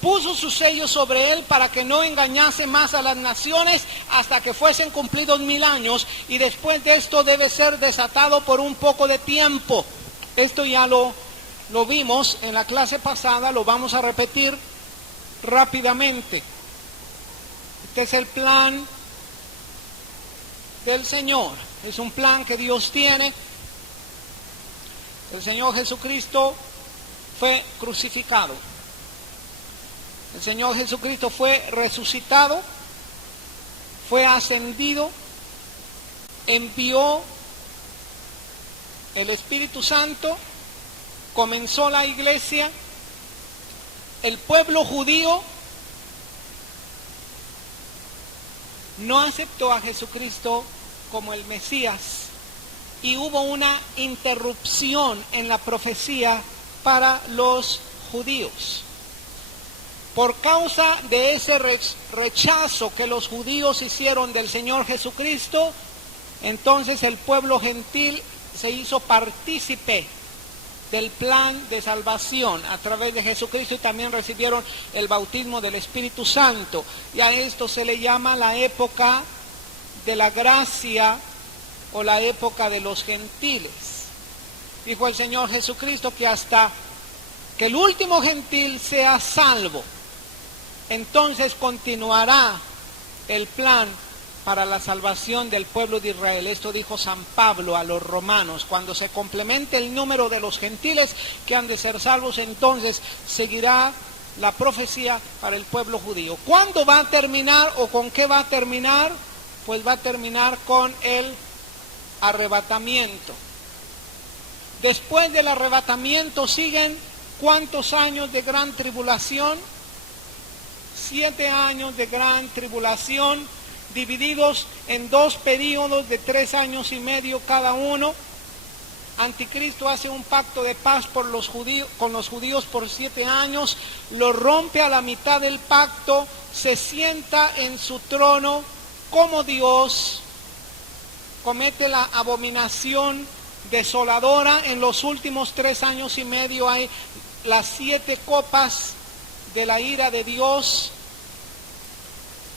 Puso su sello sobre él para que no engañase más a las naciones hasta que fuesen cumplidos 1000 años, y después de esto debe ser desatado por un poco de tiempo. Esto ya lo vimos en la clase pasada, lo vamos a repetir rápidamente. Este es el plan del Señor, es un plan que Dios tiene. El Señor Jesucristo fue crucificado. El Señor Jesucristo fue resucitado, fue ascendido, envió el Espíritu Santo, comenzó la iglesia. El pueblo judío no aceptó a Jesucristo como el Mesías, y hubo una interrupción en la profecía para los judíos. Por causa de ese rechazo que los judíos hicieron del Señor Jesucristo, entonces el pueblo gentil se hizo partícipe del plan de salvación a través de Jesucristo, y también recibieron el bautismo del Espíritu Santo. Y a esto se le llama la época de la gracia, o la época de los gentiles. Dijo el Señor Jesucristo que hasta que el último gentil sea salvo, entonces continuará el plan para la salvación del pueblo de Israel. Esto dijo San Pablo a los romanos: cuando se complemente el número de los gentiles que han de ser salvos, entonces seguirá la profecía para el pueblo judío. ¿Cuándo va a terminar o con qué va a terminar? Pues va a terminar con el arrebatamiento. Después del arrebatamiento siguen ¿cuántos años de gran tribulación? 7 años de gran tribulación, divididos en 2 periodos de 3 años y medio cada uno. Anticristo hace un pacto de paz con los judíos por 7 años, lo rompe a la mitad del pacto, se sienta en su trono como Dios, comete la abominación desoladora. En los últimos 3 años y medio hay las 7 copas de la ira de Dios.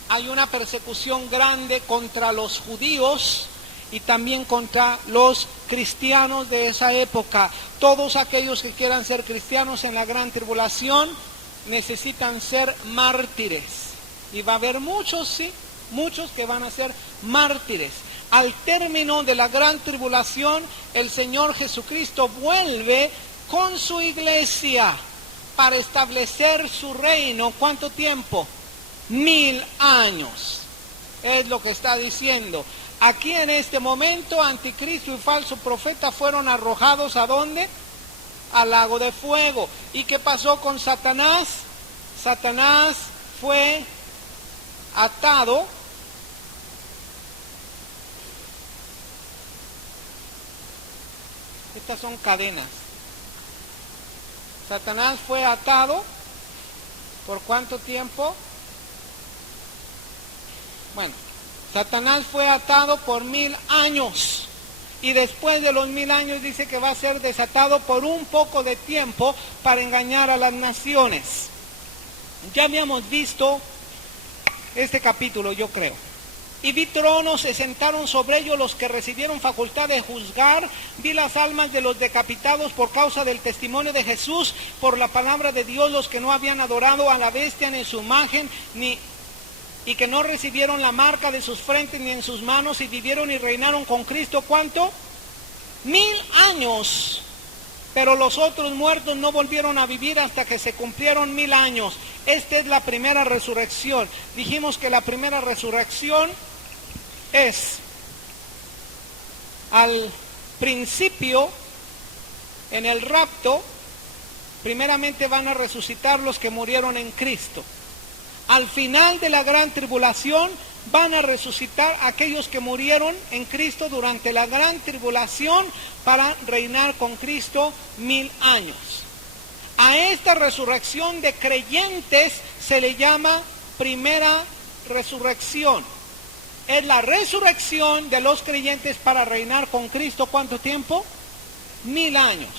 Hay una persecución grande contra los judíos y también contra los cristianos de esa época. Todos aquellos que quieran ser cristianos en la gran tribulación necesitan ser mártires. Y va a haber muchos, sí, muchos que van a ser mártires. Al término de la gran tribulación, el Señor Jesucristo vuelve con su iglesia para establecer su reino. ¿Cuánto tiempo? 1000 años. Es lo que está diciendo. Aquí en este momento, anticristo y falso profeta fueron arrojados ¿a dónde? Al lago de fuego. ¿Y qué pasó con Satanás? Satanás fue atado Estas son cadenas. Satanás fue atado, ¿por cuánto tiempo? Bueno, Satanás fue atado por 1000 años. Y después de los 1000 años dice que va a ser desatado por un poco de tiempo para engañar a las naciones. Ya habíamos visto este capítulo, yo creo. Y vi tronos, se sentaron sobre ellos los que recibieron facultad de juzgar. Vi las almas de los decapitados por causa del testimonio de Jesús, por la palabra de Dios, los que no habían adorado a la bestia ni su imagen, y que no recibieron la marca de sus frentes ni en sus manos, y vivieron y reinaron con Cristo. ¿Cuánto? 1000 años. Pero los otros muertos no volvieron a vivir hasta que se cumplieron 1000 años. Esta es la primera resurrección. Dijimos que la primera resurrección es al principio, en el rapto, primeramente van a resucitar los que murieron en Cristo. Al final de la gran tribulación van a resucitar aquellos que murieron en Cristo durante la gran tribulación para reinar con Cristo 1000 años. A esta resurrección de creyentes se le llama primera resurrección. Es la resurrección de los creyentes para reinar con Cristo. ¿Cuánto tiempo? 1000 años.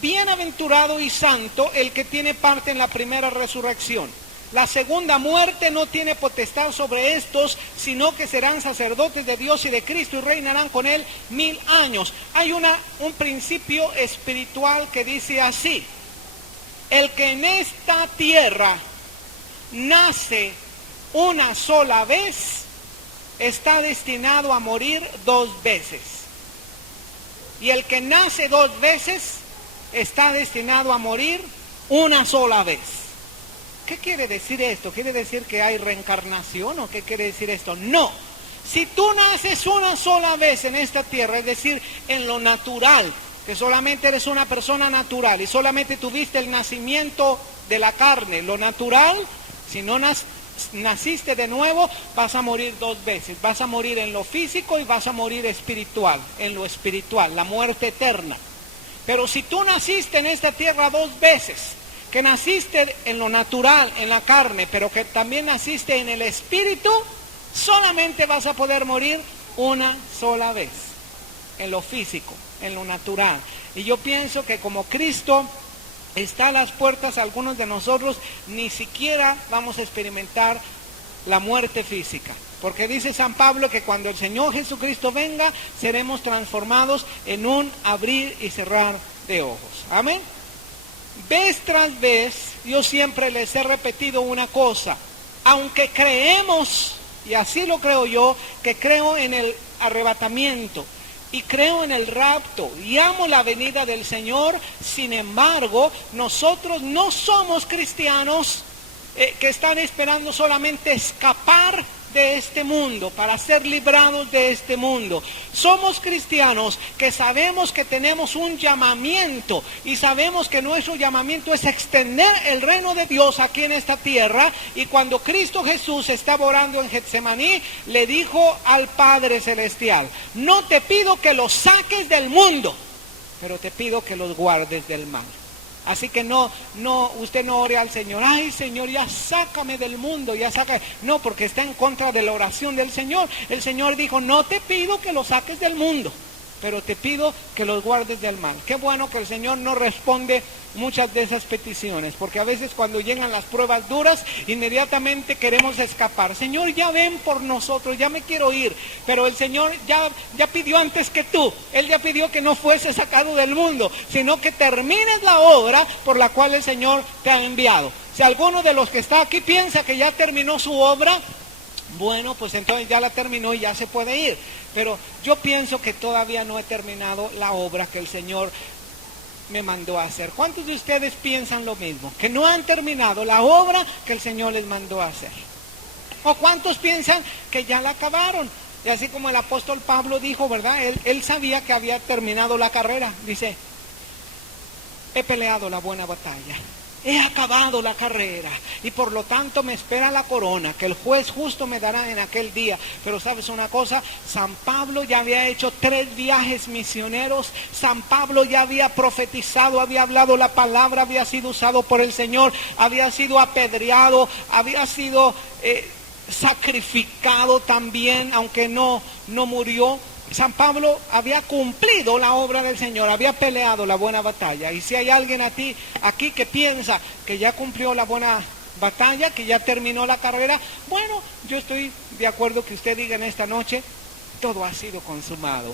Bienaventurado y santo el que tiene parte en la primera resurrección. La segunda muerte no tiene potestad sobre estos, sino que serán sacerdotes de Dios y de Cristo y reinarán con él 1000 años. Hay un principio espiritual que dice así: el que en esta tierra nace una sola vez, está destinado a morir 2 veces. Y el que nace 2 veces, está destinado a morir una sola vez. ¿Qué quiere decir esto? ¿Quiere decir que hay reencarnación o qué quiere decir esto? No. Si tú naces una sola vez en esta tierra, es decir, en lo natural, que solamente eres una persona natural y solamente tuviste el nacimiento de la carne, lo natural, si no naciste de nuevo, vas a morir 2 veces. Vas a morir en lo físico y vas a morir espiritual, en lo espiritual, la muerte eterna. Pero si tú naciste en esta tierra 2 veces, que naciste en lo natural, en la carne, pero que también naciste en el espíritu, solamente vas a poder morir una sola vez, en lo físico, en lo natural. Y yo pienso que como Cristo está a las puertas, algunos de nosotros ni siquiera vamos a experimentar la muerte física. Porque dice San Pablo que cuando el Señor Jesucristo venga, seremos transformados en un abrir y cerrar de ojos. Amén. Vez tras vez, yo siempre les he repetido una cosa. Aunque creemos, y así lo creo yo, que creo en el arrebatamiento y creo en el rapto y amo la venida del Señor, sin embargo, nosotros no somos cristianos que están esperando solamente escapar de este mundo, para ser librados de este mundo. Somos cristianos que sabemos que tenemos un llamamiento y sabemos que nuestro llamamiento es extender el reino de Dios aquí en esta tierra. Y cuando Cristo Jesús estaba orando en Getsemaní, le dijo al Padre Celestial: no te pido que los saques del mundo, pero te pido que los guardes del mal. Así que usted no ore al Señor: ay Señor, ya sácame del mundo, ya sácame. No, porque está en contra de la oración del Señor. El Señor dijo: no te pido que los saques del mundo, pero te pido que los guardes del mal. Qué bueno que el Señor no responde muchas de esas peticiones, porque a veces cuando llegan las pruebas duras, inmediatamente queremos escapar. Señor, ya ven por nosotros, ya me quiero ir. Pero el Señor ya pidió antes que tú. Él ya pidió que no fuese sacado del mundo, sino que termines la obra por la cual el Señor te ha enviado. Si alguno de los que está aquí piensa que ya terminó su obra, bueno, pues entonces ya la terminó y ya se puede ir. Pero yo pienso que todavía no he terminado la obra que el Señor me mandó a hacer. ¿Cuántos de ustedes piensan lo mismo? Que no han terminado la obra que el Señor les mandó a hacer. ¿O cuántos piensan que ya la acabaron? Y así como el apóstol Pablo dijo, ¿verdad? Él sabía que había terminado la carrera. Dice: he peleado la buena batalla, he acabado la carrera y por lo tanto me espera la corona que el juez justo me dará en aquel día. Pero ¿sabes una cosa? San Pablo ya había hecho 3 viajes misioneros. San Pablo ya había profetizado, había hablado la palabra, había sido usado por el Señor, había sido apedreado, había sido sacrificado también, aunque no murió. San Pablo había cumplido la obra del Señor, había peleado la buena batalla. Y si hay alguien aquí que piensa que ya cumplió la buena batalla, que ya terminó la carrera, bueno, yo estoy de acuerdo que usted diga en esta noche, todo ha sido consumado.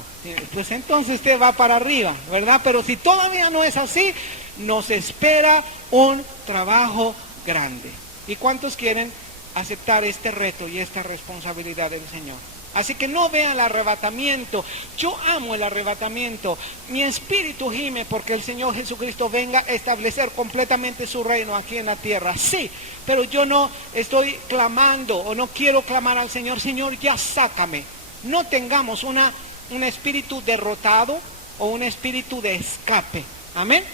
Pues entonces usted va para arriba, ¿verdad? Pero si todavía no es así, nos espera un trabajo grande. ¿Y cuántos quieren aceptar este reto y esta responsabilidad del Señor? Así que no vean el arrebatamiento. Yo amo el arrebatamiento. Mi espíritu gime porque el Señor Jesucristo venga a establecer completamente su reino aquí en la tierra. Sí, pero yo no estoy clamando o no quiero clamar al Señor, Señor, ya sácame. No tengamos un espíritu derrotado o un espíritu de escape. Amén.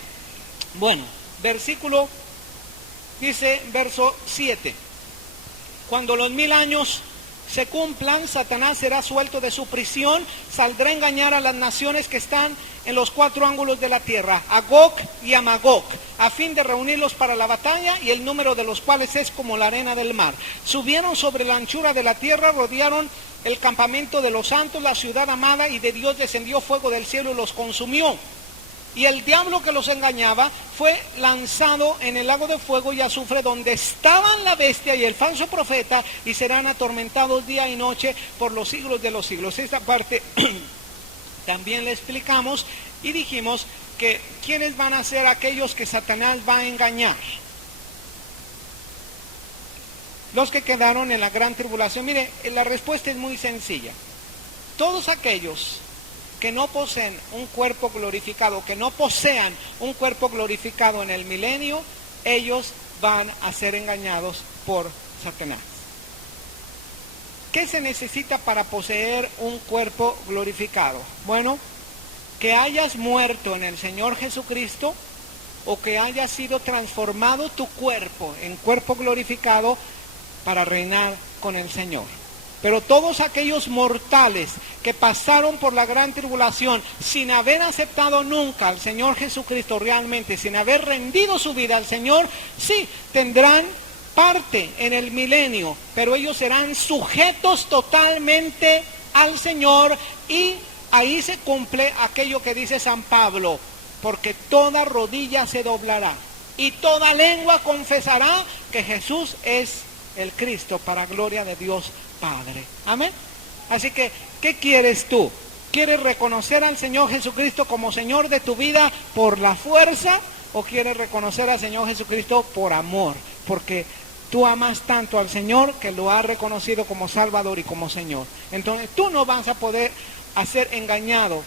Bueno, verso 7. Cuando los 1000 años se cumplan, Satanás será suelto de su prisión, saldrá a engañar a las naciones que están en los 4 ángulos de la tierra, a Gog y a Magog, a fin de reunirlos para la batalla, y el número de los cuales es como la arena del mar. Subieron sobre la anchura de la tierra, rodearon el campamento de los santos, la ciudad amada, y de Dios descendió fuego del cielo y los consumió. Y el diablo que los engañaba fue lanzado en el lago de fuego y azufre, donde estaban la bestia y el falso profeta, y serán atormentados día y noche por los siglos de los siglos. Esta parte también le explicamos y dijimos que ¿quiénes van a ser aquellos que Satanás va a engañar? Los que quedaron en la gran tribulación. Mire, la respuesta es muy sencilla. Todos aquellos que no poseen un cuerpo glorificado, que no posean un cuerpo glorificado en el milenio, ellos van a ser engañados por Satanás. ¿Qué se necesita para poseer un cuerpo glorificado? Bueno, que hayas muerto en el Señor Jesucristo, o que haya sido transformado tu cuerpo en cuerpo glorificado para reinar con el Señor. Pero todos aquellos mortales que pasaron por la gran tribulación sin haber aceptado nunca al Señor Jesucristo realmente, sin haber rendido su vida al Señor, sí, tendrán parte en el milenio, pero ellos serán sujetos totalmente al Señor, y ahí se cumple aquello que dice San Pablo, porque toda rodilla se doblará y toda lengua confesará que Jesús es el Cristo, para gloria de Dios Padre. Amén. Así que, ¿qué quieres tú? ¿Quieres reconocer al Señor Jesucristo como Señor de tu vida por la fuerza, o quieres reconocer al Señor Jesucristo por amor? Porque tú amas tanto al Señor que lo has reconocido como Salvador y como Señor. Entonces tú no vas a poder ser engañado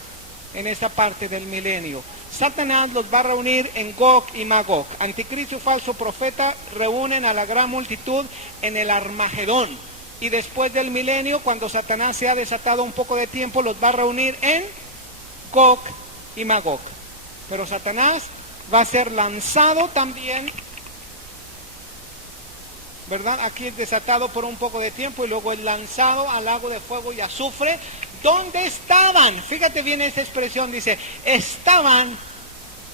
en esta parte del milenio. Satanás los va a reunir en Gog y Magog. Anticristo y falso profeta reúnen a la gran multitud en el Armagedón. Y después del milenio, cuando Satanás se ha desatado un poco de tiempo, los va a reunir en Gog y Magog. Pero Satanás va a ser lanzado también, ¿verdad? Aquí es desatado por un poco de tiempo y luego es lanzado al lago de fuego y azufre. ¿Dónde estaban? Fíjate bien esa expresión, dice, estaban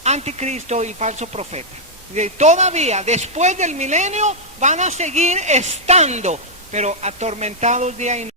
anticristo y falso profeta. Y todavía, después del milenio, van a seguir estando, pero atormentados día y noche.